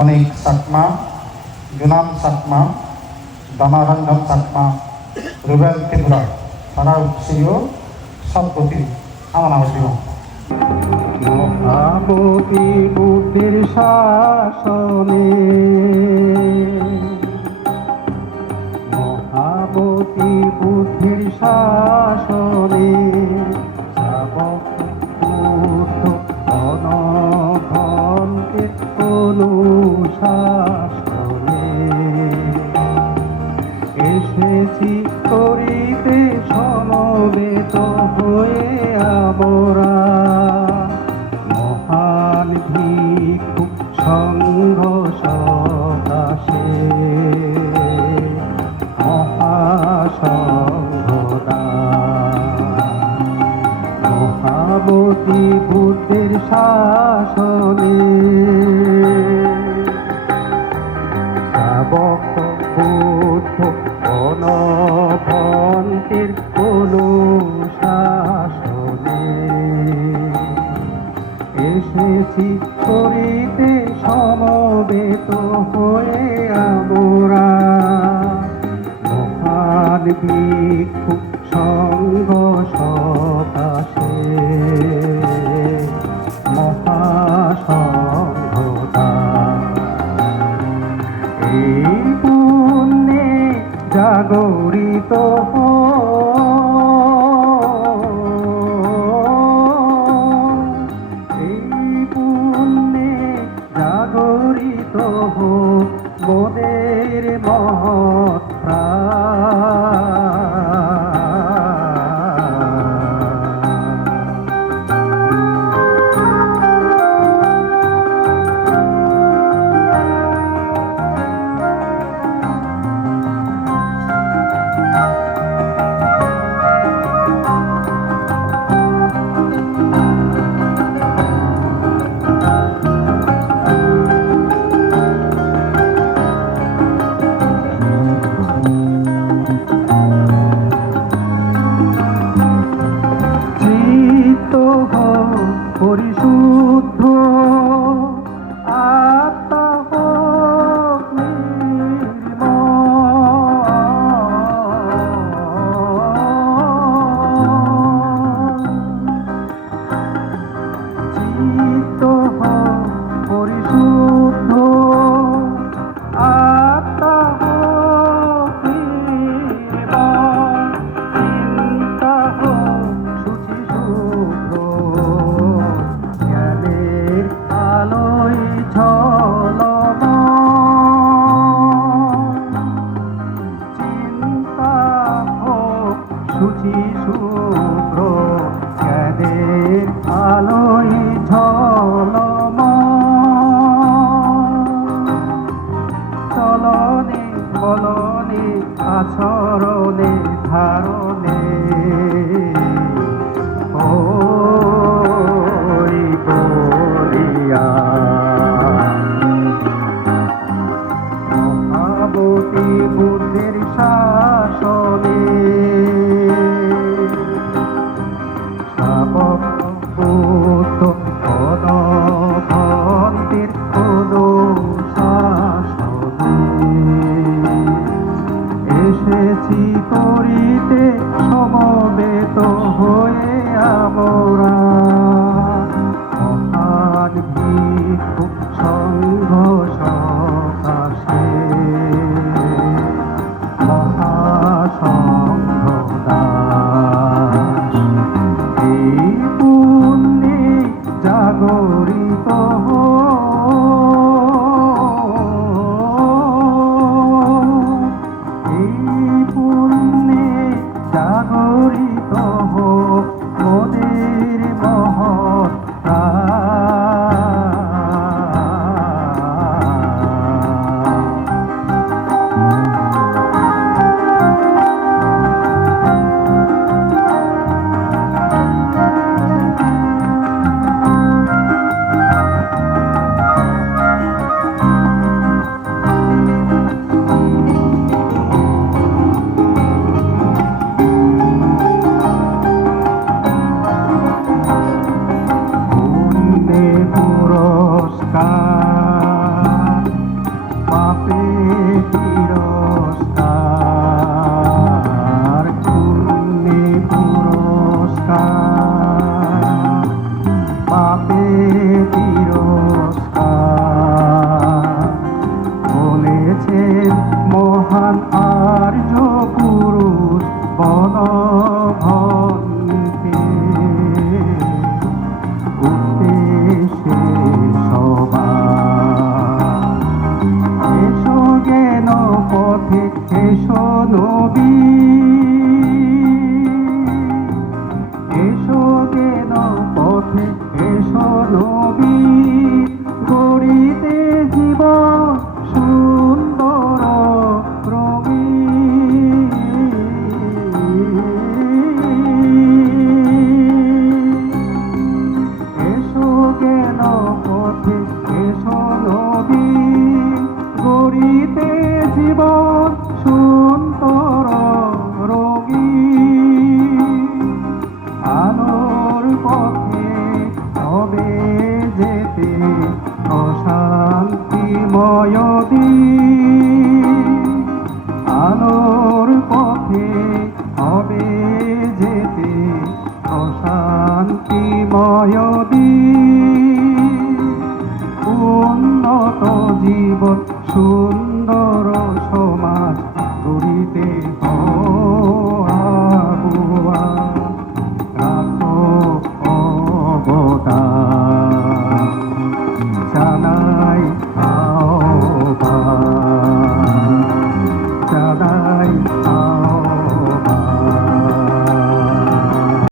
অনেক চাকমা জুনাম চাকমা দামারঞ্জন চাকমা রুবেল ত্রিপুরা তারা উৎসীয় সব গতি আমার জীবন মহাবতী বুদ্ধির শাসনে। মহাবতী বুদ্ধির শাসনে। অনুশাসনে এসেছি করিতে সমবেত হয়ে আমরা মহান ভিক্ষু সংঘ সকাশে মহাবতী বুদ্ধের শাসনে এসেছি করিতে সমবেত হয়ে আমরা মহান ভিক্ষু সঙ্গ সকাশে মহাসংঘতা এই পুণ্যে জাগরিত হও। জাগরিত হো মোদের মহৎ চিত্ত heart. হো পুরস্কার পাপে তিরস্কার পুণ্যে পুরস্কার পাপে নয়দে আলোর পথে হবে যেতে অশান্তিময় উন্নত জীবন সুন্দর সমাজ গড়িতে হয়